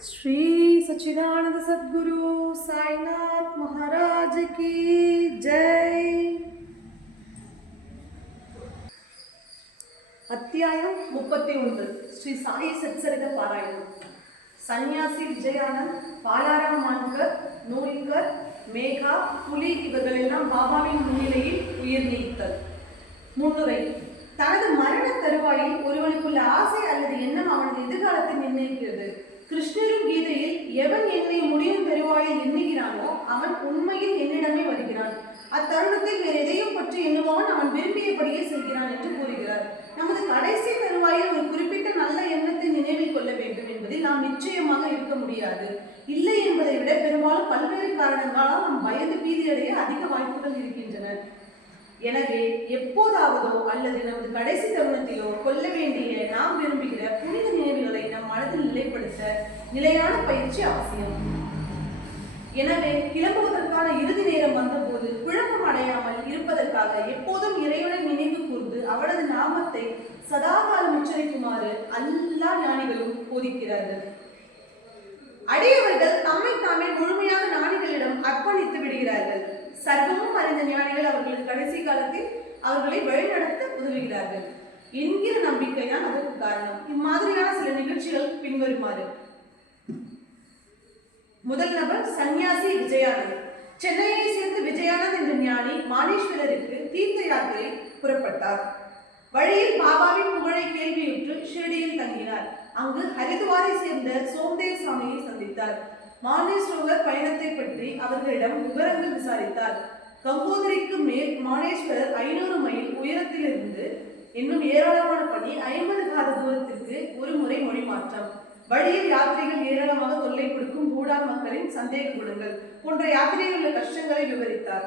श्री सच्चिदानंद सद्गुरु साईनाथ महाराज की जय அத்தியாயம் முப்பத்தி ஒன்று ஸ்ரீ சாயி சத்சரித பாராயணம் சன்னியாசி விஜயானந்த் பாலாராம் மான்கர் நூல்கர் மேகா புலி இவர்கள் எல்லாம் பாபாவின் முன்னிலையில் உயிர் நீத்தல் முன்னுரை தனது மரண தருவாயில் ஒருவனுக்குள்ள ஆசை அல்லது எண்ணம் அவனது எதிர்காலத்தை நிர்ணயிக்கிறது கிருஷ்ணரும் கீதையில் எவன் என்னை முடியும் பெறுவாயில் எண்ணுகிறானோ அவன் உண்மையில் என்னிடமே வருகிறான். அத்தருணத்தில் வேறு எதையும் பற்றி எண்ணுபவன் அவன் விரும்பியபடியே செய்கிறான் என்று கூறுகிறார். நமது கடைசி தருவாயில் ஒரு குறிப்பிட்ட நல்ல எண்ணத்தை நினைவில் கொள்ள வேண்டும் என்பதில் நாம் நிச்சயமாக இருக்க முடியாது. இல்லை என்பதை விட பெரும்பாலும் பல்வேறு காரணங்களால் நாம் பயந்து பீதியடைய அதிக வாய்ப்புகள் இருக்கின்றன. எனவே எப்போதாவதோ அல்லது நமது கடைசி தருணத்திலோ கொல்ல வேண்டிய நாம் விரும்புகிற புனித நினைவுகளை நம் மனதில் நிலைப்படுத்த நிலையான பயிற்சி அவசியம். எனவே கிளம்புவதற்கான இறுதி நேரம் வந்தபோது குழப்பம் அடையாமல் இருப்பதற்காக எப்போதும் இறைவனை நினைவு கூர்ந்து அவனது நாமத்தை சதாகாலம் உச்சரிக்குமாறு எல்லா ஞானிகளும் போதிக்கிறார்கள். அடியவர்கள் தம்மை தாமே முழுமையாக ஞானிகளிடம் அர்ப்பணித்து விடுகிறார்கள். சர்வமும் அறிந்த ஞானிகள் அவர்களின் கடைசி காலத்தில் அவர்களை வழிநடத்த உதவுகிறார்கள். என்கிற நம்பிக்கை தான் அதற்கு காரணம். இம்மாதிரியான சில நிகழ்ச்சிகள் பின்வருமாறு. முதல் நபர் சன்னியாசி விஜயானந்த். சென்னையை சேர்ந்த விஜயானந்த் என்ற ஞானி மானேஸ்வரருக்கு தீர்த்த யாத்திரை புறப்பட்டார். வழியில் பாபாவின் புகழை கேள்வியுற்று ஷிரடியில் தங்கினார். அங்கு ஹரித்வாரை சேர்ந்த சோம்தேவ் சாமியை சந்தித்தார். மானேஸ்வரர் பயணத்தை பற்றி அவர்களிடம் விவரங்கள் விசாரித்தார். கங்கோதரிக்கு மேல் மானேஸ்வரர் ஐநூறு மைல் உயரத்திலிருந்து இன்னும் ஏராளமான பணி ஐம்பது காத தூரத்திற்கு ஒரு முறை மொழி மாற்றம் வழியில் யாத்திரைகள் ஏராளமாக தொல்லை கொடுக்கும் பூடான் மக்களின் சந்தேக குணங்கள் போன்ற யாத்திரையில் உள்ள கஷ்டங்களை விவரித்தார்.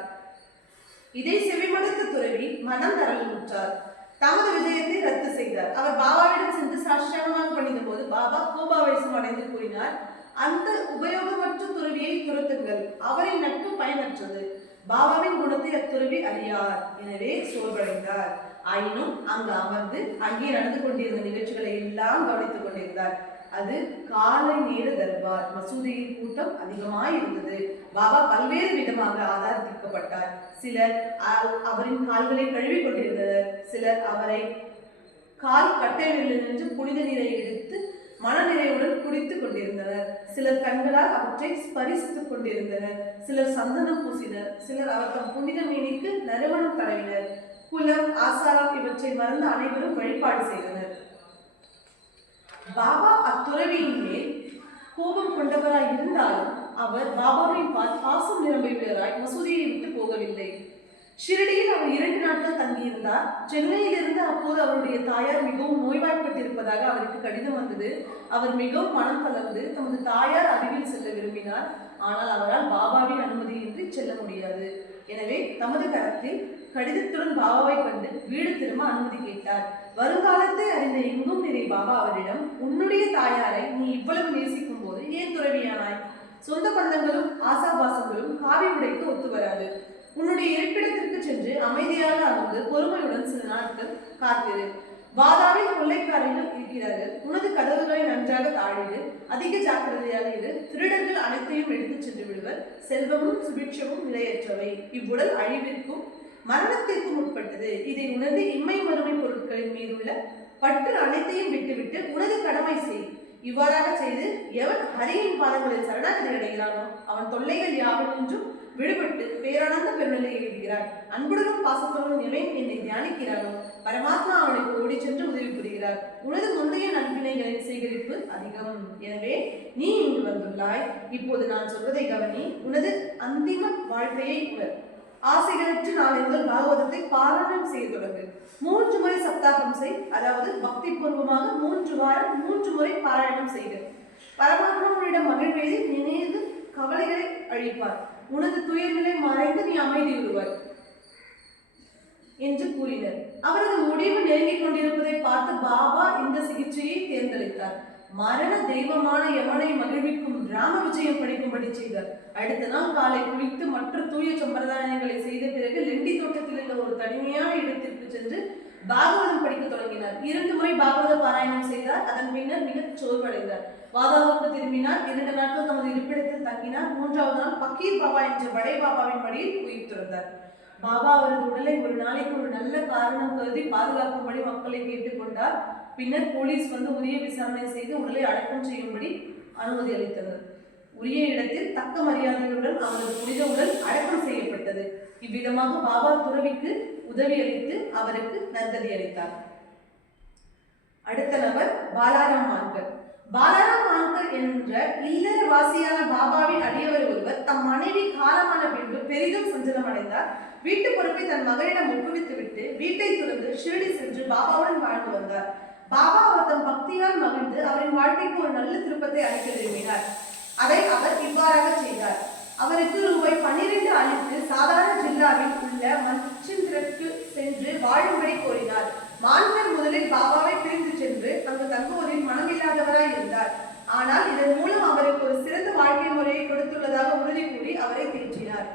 இதை செவிமடுத்த துறவி மனம் தரலுற்றார் தமது விஜயத்தை ரத்து செய்தார். அவர் பாபாவிடம் சென்று சாஷ்டாங்கமாக பணிந்த போது பாபா கோபாவேசம் அடைந்து கூறினார் அந்த உபயோகமற்ற துறவியை துரத்துங்கள். அவரை நட்பு பயனற்றது. பாபாவின் குணத்தை அத்துறவி அறியார். எனவே சோர்வடைந்தார். ஆயினும் அங்கு அமர்ந்து அங்கே நடந்து கொண்டிருந்த நிகழ்ச்சிகளை எல்லாம் கவனித்துக் கொண்டிருந்தார். அது காலை நேர தர்பார். மசூதியின் கூட்டம் அதிகமாய் இருந்தது பாபா பல்வேறு விதமாக ஆதாரிக்கப்பட்டார் சிலர் அ- அவரின் கால்களை கழுவி கொண்டிருந்தனர். சிலர் அவரை கால் கட்டைகளில் நின்று புனித நீரை எடுத்து மனநிறைவுடன் குடித்துக் கொண்டிருந்தனர். சிலர் கண்களால் அவற்றை ஸ்பரிசித்துக் கொண்டிருந்தனர். சிலர் சந்தனம் பூசினர். சிலர் அவர்கள் புனித மீனிக்கு நறுமணம் தடவினர். குலம் ஆசாரம் இவற்றை மறந்து அனைவரும் வழிபாடு செய்தனர். பாபா அத்துறவியின் மேல் கோபம் கொண்டவராய் இருந்தாலும் அவர் பாபாவின் பால் பாசம் நிரம்பியவராய் மசூதியை விட்டு போகவில்லை. ஷிரடியில் அவர் இரண்டு நாட்கள் தங்கியிருந்தார். சென்னையிலிருந்து அப்போது அவருடைய தாயார் மிகவும் நோய்வாய்ப்பட்டிருப்பதாக அவருக்கு கடிதம் வந்தது. அவர் மிகவும் மனம் தளர்ந்து தமது தாயார் அருகில் செல்ல விரும்பினார். ஆனால் அவரால் பாபாவின் அனுமதியின்றி செல்ல முடியாது. எனவே தமது கரத்தில் கடிதத்துடன் பாபாவை கண்டு வீடு திரும்ப அனுமதி கேட்டார். வருங்காலத்தை அறிந்த எங்கும் நிறை பாபா அவரிடம் உன்னுடைய தாயாரை நீ இவ்வளவு நேசிக்கும் போது ஏன் துறவியானாய்? சொந்த பந்தங்களும் ஆசாபாசங்களும் காவி உடைக்கு ஒத்து வராது. உன்னுடைய இருப்பிடத்திற்கு சென்று அமைதியாக அமர்ந்து பொறுமையுடன் சில நாட்கள் காத்திரு. வாதாவில் கொள்ளைக்காரர்கள் இருக்கிறார்கள். உனது கதவுகளை நன்றாக தாழிடு. அதிக ஜாக்கிரதையாக இரு. திருடர்கள் அனைத்தையும் எடுத்துச் சென்று விடுவர். செல்வமும் சுபிட்சமும் நிலையற்றவை. இவ்வுடல் அழிவிற்கும் மரணத்திற்கும் உட்பட்டது. இதை உணர்ந்து இம்மை மறுமை பொருட்களின் மீதுள்ள பற்று அனைத்தையும் விட்டுவிட்டு உனது கடமை செய். இவ்வாறாக செய்து எவன் ஹரியின் பாதங்களில் சரணாகதி அடைகிறானோ அவன் தொல்லைகள் யாவொன்றும் விடுபட்டு பேரானந்த பெருநிலையை எழுதுகிறான் அன்புடனும் பாசத்துடனும் எவன் என்னை தியானிக்கிறானோ பரமாத்மா அவனுக்கு ஓடி சென்று உதவி புரிகிறார். உனது முந்தைய நன்பினைகளின் சேகரிப்பு அதிகம். எனவே நீ இங்கு வந்துள்ளாய். இப்போது நான் சொல்வதை கவனி. உனது அந்திம வாழ்க்கையை உணர். ஆசைகளற்று நாளை முதல் பாகவதத்தை பாராயணம் செய்ய தொடங்கு. மூன்று முறை சப்தாகம் செய். அதாவது பக்தி பூர்வமாக மூன்று வாரம் மூன்று முறை பாராயணம் செய்க பரமாத்மா உன்னிடம் மகிழ்வெய்து நினைவு கவலைகளை அழிப்பார். உனது துயர்களை மறைந்து நீ அமைதி விடுவாய் என்று கூறினர். அவரது முடிவு நெருங்கிக் கொண்டிருப்பதை பார்த்து பாபா இந்த சிகிச்சையை தேர்ந்தெடுத்தார். மரண தெய்வமான யமனை மகிழ்விக்கும் ராம விஜயம் படிக்கும்படி செய்தார். அடுத்த நாள் காலை குளித்து மற்ற தூய சம்பிரதாயங்களை செய்த பிறகு லெண்டி தோட்டத்தில் உள்ள ஒரு தனிமையான இடத்திற்கு சென்று பாகவதம் படிக்க தொடங்கினார். இரண்டு முறை பாகவத பாராயணம் செய்தார். அதன் பின்னர் மிக சோர்வடைந்தார். வாதாவுக்கு திரும்பினார். இரண்டு நாட்கள் தமது இருப்பிடத்தில் தங்கினார். மூன்றாவது நாள் பக்கீர் பாபா என்ற படை பாபாவின் படியில் உயிர் துறந்தார். பாபா அவரது உடலை ஒரு நாளைக்கு ஒரு நல்ல காரணம் கருதி பாதுகாக்கும்படி மக்களை கேட்டுக்கொண்டார் பின்னர் போலீஸ் வந்து உரிய விசாரணை செய்து உடலை அடக்கம் செய்யும்படி அனுமதி அளித்தனர். உரிய இடத்தில் தக்க மரியாதையுடன் அவரது புனித உடல் அடக்கம் செய்யப்பட்டது. இவ்விதமாக பாபா துறவிக்கு உதவி அளித்து அவருக்கு நந்ததி அளித்தார். அடுத்த நபர் பாலாராம் மான்கர். பாலாராம் மான்கர் என்ற இல்லற வாசியான பாபாவின் அடியவர் ஒருவர் தம் மனைவி காலமான பின்பு பெரிதும் சஞ்சலம் அடைந்தார் வீட்டு பொறுப்பை தன் மகனிடம் ஒப்புவித்து விட்டு வீட்டை துறந்து ஷிரடி சென்று பாபாவுடன் வாழ்ந்து வந்தார். பாபா அவர் தன் பக்தியால் மகிழ்ந்து அவரின் வாழ்க்கைக்கு ஒரு நல்ல திருப்பத்தை அளிக்க விரும்பினார். அதை அவர் இவ்வாறாக செய்தார். அவருக்கு ரூபாய் பன்னிரண்டு அளித்து சாதாரண ஜில்லாவில் உள்ள மச்சிந்திரக்கு சென்று வாழும்படி கோரினார். மான்கர் முதலில் பாபாவை பிரிந்து சென்று அங்கு தங்குவதில் மனமில்லாதவராய் இருந்தார். ஆனால் இதன் மூலம் அவருக்கு ஒரு சிறந்த வாழ்க்கை முறையை கொடுத்துள்ளதாக உறுதி கூறி அவரை திருச்சினார்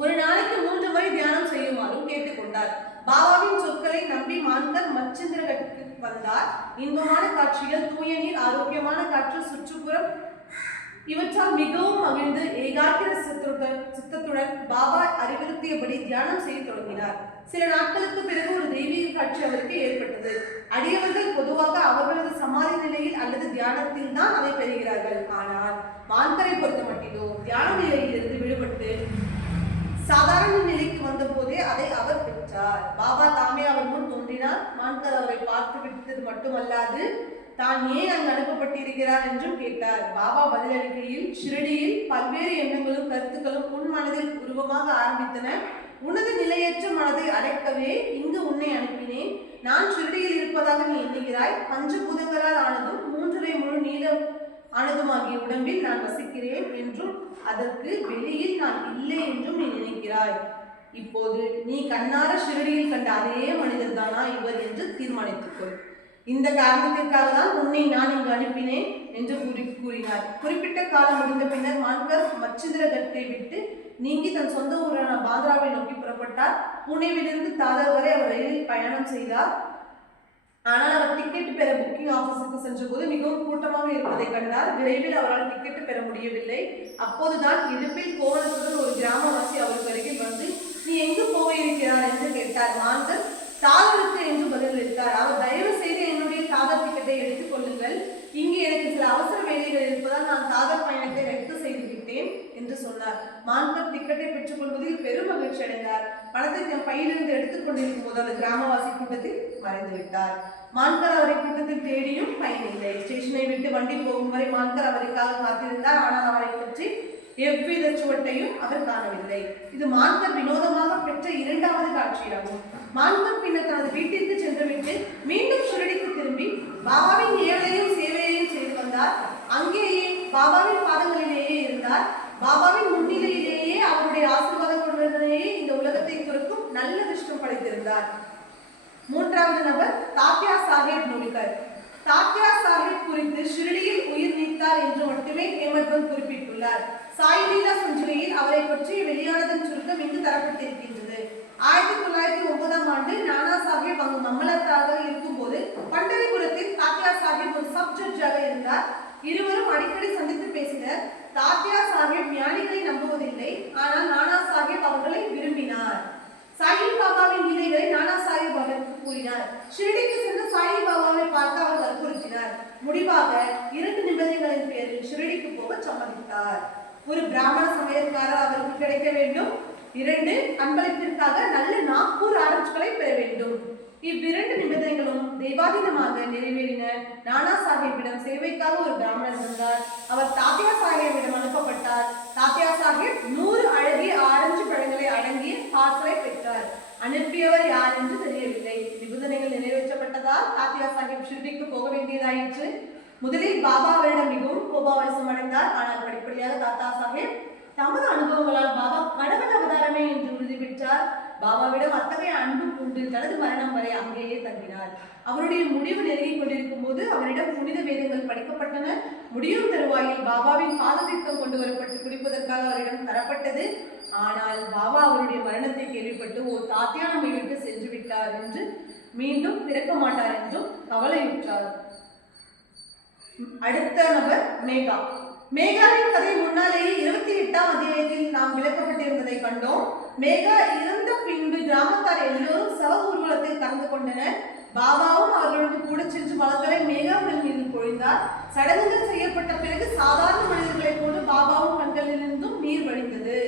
ஒரு நாளைக்கு மூன்று முறை தியானம் செய்யுமாறும் கேட்டுக்கொண்டார். பாபாவின் சொற்களை நம்பி மான்கர் மச்சிந்திரகட்டுக்கு வந்தார். இன்பமான காட்சிகள் தூய நீர் ஆரோக்கியமான காற்று சுற்றுப்புறம் இவற்றால் மிகவும் மகிழ்ந்து ஏகாக்கிர சித்தத்துடன் சித்தத்துடன் பாபா அறிவுறுத்தியபடி தியானம் செய்ய தொடங்கினார். சில நாட்களுக்கு பிறகு ஒரு தெய்வீக காட்சி அவருக்கு ஏற்பட்டது. அடியவர்கள் பொதுவாக அவர்களது சமாதி நிலையில் அல்லது தியானத்தில் தான் அதை பெறுகிறார்கள். ஆனால் மான்கரை பொறுத்த மட்டிலோ தியான நிலையிலிருந்து விடுபட்டு சாதாரண நிலைக்கு வந்த போதே அதை அவர் பெற்றார். பாபா தாமே அவர் முன் தோன்றினார். மான்கர் அவரை பார்த்து விட்டது மட்டுமல்லாது தான் ஏன் அங்கு அனுப்பப்பட்டிருக்கிறார் என்றும் கேட்டார். பாபா பதிலளிக்கையில் ஷிரடியில் பல்வேறு எண்ணங்களும் கருத்துக்களும் உன் மனதில் உருவமாக ஆரம்பித்தன. உனது நிலையற்ற மனதை அடைக்கவே இங்கு உன்னை அனுப்பினேன். நான் ஷிரடியில் இருப்பதாக நீ எண்ணுகிறாய். பஞ்சபூதங்களால் ஆனதும் மூன்றரை முழு நீளம் ஆனதுமாகிய உடம்பில் நான் வசிக்கிறேன் என்றும் அதற்கு வெளியில் நான் இல்லை என்றும் நீ நினைக்கிறாய். இப்போது நீ கண்ணார ஷிரடியில் கண்ட அதே மனிதர்தானா இவர் என்று தீர்மானித்துக்கொள். இந்த காரணத்திற்காக தான் உன்னை நான் இங்கு அனுப்பினேன் என்று கூறி கூறினார். குறிப்பிட்ட காலம் முடிந்த பின்னர் மான்கர் மச்சிந்திரகத்தை விட்டு நீங்கி தன் சொந்த ஊரான பாத்ராவை நோக்கி புறப்பட்டார். புனேவிலிருந்து தாதர் வரை அவர் ரயிலில் பயணம் செய்தார். ஆனால் அவர் டிக்கெட் பெற புக்கிங் ஆபீஸுக்கு சென்றபோது மிகவும் கூட்டமாக இருப்பதை கண்டார். விரைவில் அவரால் டிக்கெட் பெற முடியவில்லை. அப்போதுதான் இடுப்பில் கோவணத்துடன் ஒரு கிராமவாசி அவருக்கு அருகில் வந்து நீ எங்கு போக இருக்கிறார் என்று கேட்டார். மான்கர் தாதருக்கு என்று பதிலளித்தார். அவர் தாதர் எடுத்துக் கொள்ளுங்கள். இங்கு எனக்கு சில அவசர வேலைகள் இருப்பதால் நான் தாதர் பயணத்தை ரத்து செய்து விட்டேன் என்று சொன்னார். மான்கர் டிக்கெட்டை பெற்றுக் கொள்வதில் பெரும் மகிழ்ச்சி அடைந்தார். பணத்தை தன் பையிலிருந்து எடுத்துக் கொண்டிருக்கும் போது அந்த கிராமவாசி கூட்டத்தில் மறைந்து விட்டார் மான்கர் அவரை கூட்டத்தில் தேடியும் பயனில்லை ஸ்டேஷனை விட்டு வண்டி போகும் வரை மான்கர் அவருக்காக காத்திருந்தார். ஆனால் அவரை பற்றி எவ்வித சுவட்டையும் அவர் காணவில்லை. இது மான்கர் வினோதமாக பெற்ற இரண்டாவது காட்சியாகும். மான்கர் பின்னர் தனது வீட்டிற்கு சென்றுவிட்டு மீண்டும் ஷிரடிக்கு திரும்பி பாபாவின் ஏழையும் சேவையையும் செய்து வந்தார். அங்கேயே பாபாவின் பாதங்களிலேயே இருந்தார். பாபாவின் முன்னிலையிலேயே அவருடைய ஆசீர்வாதங்களுடனேயே இந்த உலகத்தை துறக்கும் நல்ல திருஷ்டம் படைத்திருந்தார். மூன்றாவது நபர் தாத்யா சாஹேப் நூல்கர் தாத்யா சாஹிப் குறித்து ஷிரடியில் உயிர் நீத்தார் என்று மட்டுமே ஹேமத்பந்த் குறிப்பிட்டுள்ளார். சாய்லீலா சஞ்சுரியில் அவரை பற்றி வெளியானதன் சுருக்கம் இங்கு தரப்பட்டிருக்கின்றது. ஆயிரத்தி தொள்ளாயிரத்தி ஒன்பதாம் ஆண்டு நானா சாஹேப் அங்கு மம்மலத்தாக இருக்கும்போது பண்டரிபுரத்தில் தாத்யா சாஹிப் ஒரு சப் ஜட்ஜாக இருந்தார். இருவரும் அடிக்கடி சந்தித்து பேசினர். தாத்யா சாஹிப் ஞானிகளை நம்புவதில்லை. ஆனால் நானா சாஹிப் அவர்களை விரும்பினார். சாஹிப் பாபாவின் லீலைகளை நானா சாஹிப் அவருக்கு கூறினார். ஷிரடிக்கு சென்று சாஹிப் பாபாவை பார்த்து அவர் வற்புறுத்தினார். முடிவாக இரண்டு நிபந்தனைகளின் பேரில் ஷிரடிக்கு போக சம்மதித்தார். ஒரு பிராமண சமயக்காரர் அவருக்கு கிடைக்க வேண்டும். இரண்டு அன்பளிப்பிற்காக நல்ல நாக்பூர் ஆரஞ்சுகளை பெற வேண்டும். இவ்விரண்டு நிபந்தனைகளும் தெய்வாதீனமாக நிறைவேறின நானா சாஹிப்பிடம் சேவைக்காக ஒரு பிராமணர் வந்தார். அவர் தாத்தியா சாஹிப்பிடம் அனுப்பப்பட்டார். தாத்தியா சாஹிப் நூறு அழகிய ஆரஞ்சு பழங்களை அடங்கிய பார்சலை பெற்றார். அனுப்பியவர் யார் என்று தெரியவில்லை. நிபந்தனைகள் நிறைவேற்றப்பட்டதால் தாத்தியா சாஹிப் ஷிர்டிக்கு போக வேண்டியதாயிற்று. முதலில் பாபா அவரிடம் மிகவும் கோபாவசம் அடைந்தார். ஆனால் படிப்படியாக தாத்தா சாஹிப் தமது அனுபவங்களால் பாபா கடவுள் அவதாரமே என்று உறுதி பெற்றார் பாபாவிடம் அத்தகைய அன்பு கொண்டு தனது மரணம் வரை அங்கேயே தங்கினார். அவருடைய முடிவு நெருங்கிக் கொண்டிருக்கும் போது அவரிடம் புனித வேதங்கள் படிக்கப்பட்டன. முடியும் தருவாயில் பாபாவின் பாததீர்த்தம் கொண்டு வரப்பட்டு குடிப்பதற்காக அவரிடம் தரப்பட்டது. ஆனால் பாபா அவருடைய மரணத்தை கேள்விப்பட்டு ஓர் தாத்தியா விட்டு சென்று விட்டார் என்று மீண்டும் பிறக்க மாட்டார் என்றும் கவலையுற்றார். அடுத்த நபர் மேகா. மேகாவின் கதை முன்னாலேயே இருபத்தி எட்டாம் அத்தியாயத்தில் நாம் விளக்கப்பட்டிருந்ததை கண்டோம். மேகா இறந்த பின்பு கிராமத்தார் எல்லோரும் சவ ஊர்வலத்தில் கலந்து கொண்டனர். பாபாவும் அவர்களோடு கூட சென்று மலர்களை மேகாவின் மீது பொழிந்தார். சடங்குகள் செய்யப்பட்ட பிறகு சாதாரண மனிதர்களைப் போன்று பாபாவும் கண்களிலிருந்தும் நீர் வழிந்தது.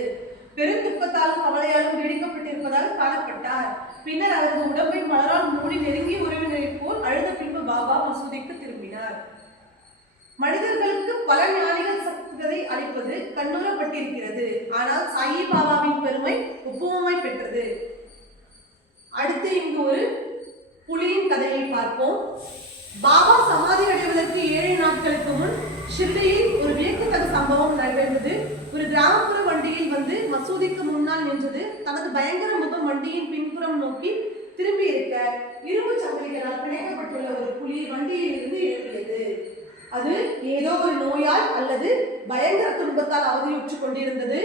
பெரும் துக்கத்தாலும் கவலையாலும் வெடிக்கப்பட்டிருப்பதாக காணப்பட்டார். பின்னர் அவரது உடம்பை மலரால் மூடி நெருங்கிய உறவினரைப் போல் அழுத பின்பு பாபா மசூதிக்கு திரும்பினார். மனிதர்களுக்கு பல ஞானிகள் சக்திகளை அழைப்பது கண்ணூரப்பட்டிருக்கிறது ஆனால் சாயி பாபாவின் பெருமை ஒப்புவமாய் பெற்றது. அடுத்து இங்கு ஒரு புலியின் கதையை பார்ப்போம். பாபா சமாதி அடைவதற்கு ஏழு நாட்களுக்கு முன் ஷிர்டியில் ஒரு வியக்கத்தக்க சம்பவம் நடைபெற்றது. ஒரு கிராமப்புற வண்டியில் வந்து மசூதிக்கு முன்னால் நின்றது தனது பயங்கர முகம் வண்டியின் பின்புறம் நோக்கி திரும்பி இருக்க. இரும்பு சங்கிலிகளால் பிணைக்கப்பட்டுள்ள ஒரு புலி வண்டியில் இருந்து எழுப்பியது அது ஏதோ ஒரு நோயால் அல்லது பயங்கர துன்பத்தால் அவதியுற்று கொண்டிருந்தது.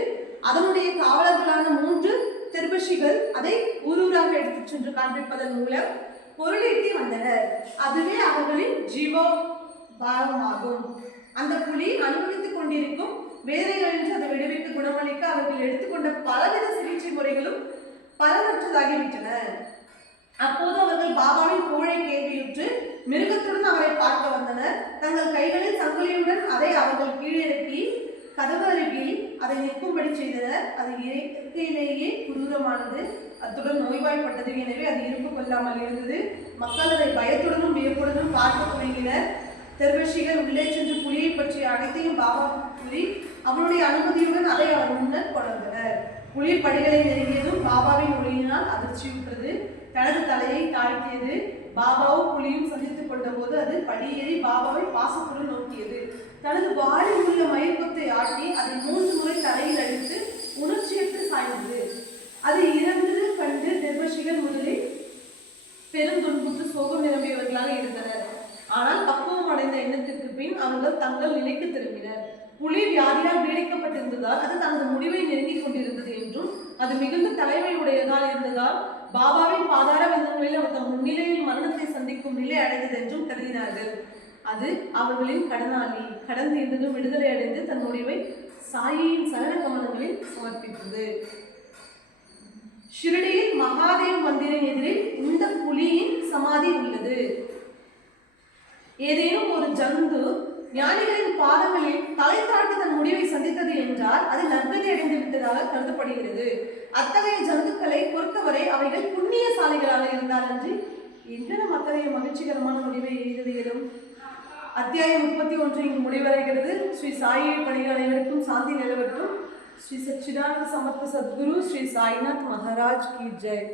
அதனுடைய காவலர்களான மூன்று திருபஷிகள் அதை ஊரூராக எடுத்துச் சென்று காண்பிப்பதன் மூலம் பொருளீட்டி வந்தனர். அதுவே அவர்களின் ஜீவோ பாகமாகும் அந்த புலி அனுபவித்துக் கொண்டிருக்கும் வேதனைகளின்றி அதை விடுவித்து குணமளிக்க அவர்கள் எடுத்துக்கொண்ட பலவித சிகிச்சை முறைகளும் பலனற்றதாகிவிட்டன அப்போது அவர்கள் பாபாவின் புகழை கேள்வியுற்று மிருகத்துடன் அவரை பார்க்க வந்தனர். தங்கள் கைகளில் சங்கிலியுடன் அதை அவர்கள் கீழிறக்கி கதவு அருகில் அதை நிற்கும்படி செய்தனர். அது இயற்கையிலேயே குரூரமானது. அத்துடன் நோய்வாய்ப்பட்டது. எனவே அது இருப்பு கொள்ளாமல் இருந்தது. மக்கள் அதை பயத்துடனும் வியப்புடனும் பார்க்க தொடங்கினர் தெர்வஷிகள் உள்ளே சென்று புலியை பற்றிய அனைத்தையும் பாபா கூறி அவனுடைய அனுமதியுடன் அதை அவர் முன்னர் கொணர்ந்தனர். புலி படிகளை நெருங்கியதும் பாபாவின் ஒளியினால் அதிர்ச்சியுற்றது. தனது தலையை தாழ்த்தியது. பாபாவும் புலியும் சந்தித்து கொண்ட போது அது படியேறி பாபாவை பாசத்துடன் நோக்கியது. தனது வாயில் உள்ள மயக்கத்தை ஆட்டி அதை மூன்று முறை தலையில் அடித்து உணர்ச்சியற்று சாய்ந்தது. அது இறந்தது கண்டு நிர்வசிகள் முதலில் பெரும் துன்புற்று சோகம் நிரம்பியவர்களாக இருந்தனர். ஆனால் பக்குவம் அடைந்த எண்ணத்திற்கு பின் அவர்கள் தங்கள் நிலைக்கு திரும்பினர். புலி வியாதியால் பீடிக்கப்பட்டிருந்ததால் அது தனது முடிவை நெருங்கிக் கொண்டிருந்தது என்றும் அது மிகுந்த தலைமை உடையதால் இருந்ததால் பாபாவின் பாதார விந்தங்களில் அவர் தம் முன்னிலையில் மரணத்தை சந்திக்கும் நிலை அடைந்தது என்றும் கருதினார்கள். அது அவர்களின் கடனாளி கடன் தீர்ந்ததும் விடுதலை அடைந்து தன் முடிவை சாயியின் சரண கமலங்களில் சமர்ப்பித்தது. ஷிரடியில் மகாதேவ் மந்திரின் எதிரில் இந்த புலியின் சமாதி உள்ளது. ஏதேனும் ஒரு ஜந்து ஞானிகளின் பாதங்களில் தலை தாழ்த்தி தன் முடிவை சந்தித்தது என்றால் அது நற்கதி அடைந்து விட்டதாக கருதப்படுகிறது. அத்தகைய ஜந்துக்களை பொறுத்தவரை அவைகள் புண்ணிய சாலைகளாக இருந்தால் அன்றி எங்கனம் அத்தகைய மகிழ்ச்சிகரமான முடிவை எழுத இயலும் அத்தியாயம் முப்பத்தி ஒன்று இங்கு முடிவடைகிறது. ஸ்ரீ சாயை பணிகள் அனைவருக்கும் சாந்தி நிலவட்டும். ஸ்ரீ சச்சிதானந்த சமர்த்த சத்குரு ஸ்ரீ சாய்நாத் மகாராஜ் கி. ஜெய்.